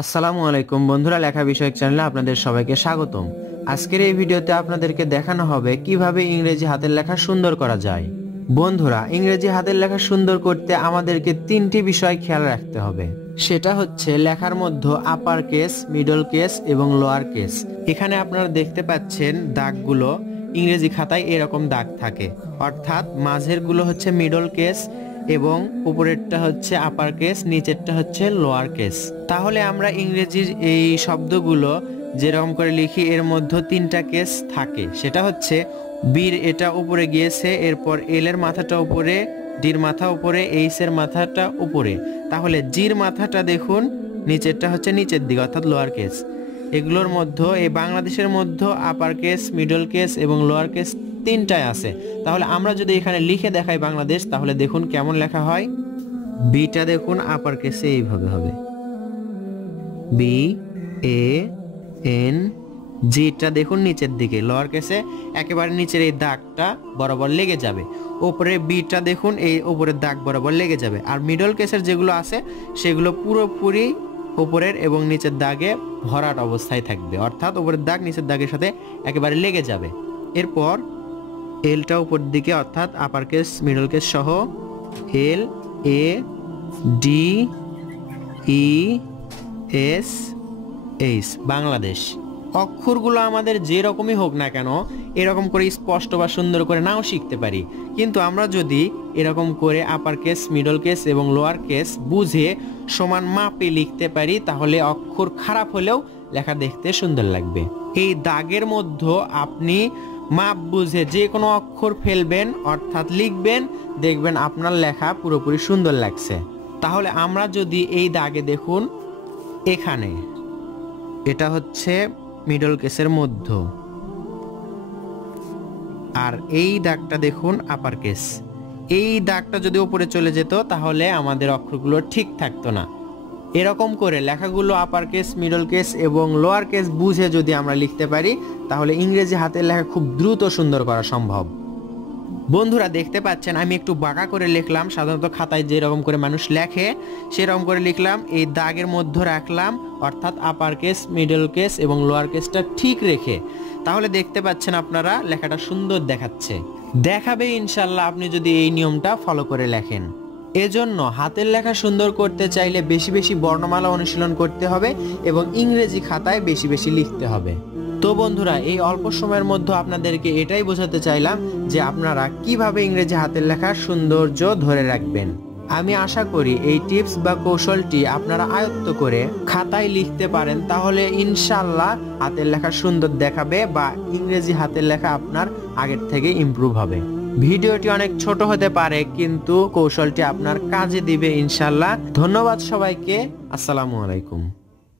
আসসালামু আলাইকুম বন্ধুরা, লেখা বিষয়ক চ্যানেলে আপনাদের সবাইকে স্বাগতম। আজকের এই ভিডিওতে আপনাদেরকে দেখানো হবে কিভাবে ইংরেজি হাতের লেখা সুন্দর করা যায়। বন্ধুরা, ইংরেজি হাতের লেখা সুন্দর করতে আমাদেরকে তিনটি বিষয় খেয়াল রাখতে হবে। সেটা হচ্ছে লেখার মধ্যে আপার কেস, মিডল কেস এবং লোয়ার কেস। এখানে আপনারা দেখতে পাচ্ছেন দাগগুলো ইংরেজি খাতায় এরকম দাগ থাকে, অর্থাৎ মাঝেরগুলো হচ্ছে মিডল কেস এবং উপরেরটা হচ্ছে আপার কেস, নিচেরটা হচ্ছে লোয়ার কেস। তাহলে আমরা ইংরেজির এই শব্দগুলো যেরকম করে লিখি এর মধ্যে তিনটা কেস থাকে। সেটা হচ্ছে বির এটা উপরে গিয়েছে, এরপর এল এর মাথাটা উপরে, ডির মাথা উপরে, এইচ এর মাথাটা উপরে। তাহলে জির মাথাটা দেখুন নিচেরটা হচ্ছে নিচের দিকে, অর্থাৎ লোয়ার কেস। এগুলোর মধ্যে এই বাংলাদেশের মধ্যে আপার কেস, মিডল কেস এবং লোয়ার কেস তিনটায় আছে। তাহলে আমরা যদি এখানে লিখে দেখাই বাংলাদেশ, তাহলে দেখুন কেমন লেখা হয়। বিটা দেখুন আপার কেসে এইভাবে হবে, বি এ এন। জিটা দেখুন নিচের দিকে, লোয়ার কেসে একেবারে নিচের এই দাগটা বরাবর লেগে যাবে। উপরে বিটা দেখুন এই উপরের দাগ বরাবর লেগে যাবে। আর মিডল কেসের যেগুলো আছে সেগুলো পুরোপুরি উপরের এবং নিচের দাগে ভরাট অবস্থায় থাকবে, অর্থাৎ উপরের দাগ নিচের দাগের সাথে একেবারে লেগে যাবে। এরপর এলটা উপর দিকে, অর্থাৎ আপার কেস মিডল কেস সহ, L A D E S H, Bangladesh. অক্ষরগুলো আমাদের যে রকমই হোক না কেন এরকম করে স্পষ্ট বা সুন্দর করে নাও শিখতে পারি, কিন্তু আমরা যদি এরকম করে আপার কেস, মিডল কেস এবং লোয়ার কেস বুঝে সমান মাপে লিখতে পারি, তাহলে অক্ষর খারাপ হলেও লেখা দেখতে সুন্দর লাগবে। এই দাগের মধ্যে আপনি মাপ বুঝে যে কোনো অক্ষর ফেলবেন, অর্থাৎ লিখবেন, দেখবেন আপনার লেখা পুরোপুরি সুন্দর লাগছে। তাহলে আমরা যদি এই দাগে দেখুন, এখানে এটা হচ্ছে মিডল কেসের মধ্যে, আর এই দাগটা দেখুন আপার কেস। এই দাগটা যদি উপরে চলে যেত তাহলে আমাদের অক্ষরগুলো ঠিক থাকতো না। এরকম করে লেখাগুলো আপার কেস, মিডল কেস এবং লোয়ার কেস বুঝে যদি আমরা লিখতে পারি, তাহলে ইংরেজি হাতের লেখা খুব দ্রুত সুন্দর করা সম্ভব। বন্ধুরা, দেখতে পাচ্ছেন আমি একটু বাঁকা করে লিখলাম। সাধারণত খাতায় যেরকম করে মানুষ লেখে সেরকম করে লিখলাম। এই দাগের মধ্যে রাখলাম, অর্থাৎ আপার কেস, মিডল কেস এবং লোয়ার কেসটা ঠিক রেখে। তাহলে দেখতে পাচ্ছেন আপনারা লেখাটা সুন্দর দেখাচ্ছে, দেখাবে ইনশাল্লাহ আপনি যদি এই নিয়মটা ফলো করে লেখেন। এজন্য হাতের লেখা সুন্দর করতে চাইলে বেশি বেশি বর্ণমালা অনুশীলন করতে হবে এবং ইংরেজি খাতায় বেশি বেশি লিখতে হবে। তো বন্ধুরা, এই অল্প সময়ের মধ্যে আপনাদেরকে এটাই বোঝাতে চাইলাম যে আপনারা কিভাবে ইংরেজি হাতের লেখার সৌন্দর্য ধরে রাখবেন। আমি আশা করি এই টিপস বা কৌশলটি আপনারা আয়ত্ত করে খাতায় লিখতে পারেন, তাহলে ইনশাল্লাহ হাতের লেখা সুন্দর দেখাবে বা ইংরেজি হাতের লেখা আপনার আগের থেকে ইমপ্রুভ হবে। ভিডিওটি অনেক ছোট হতে পারে, কিন্তু কৌশলটি আপনার কাজে দিবে ইনশাল্লাহ। ধন্যবাদ সবাইকে। আসসালামু আলাইকুম।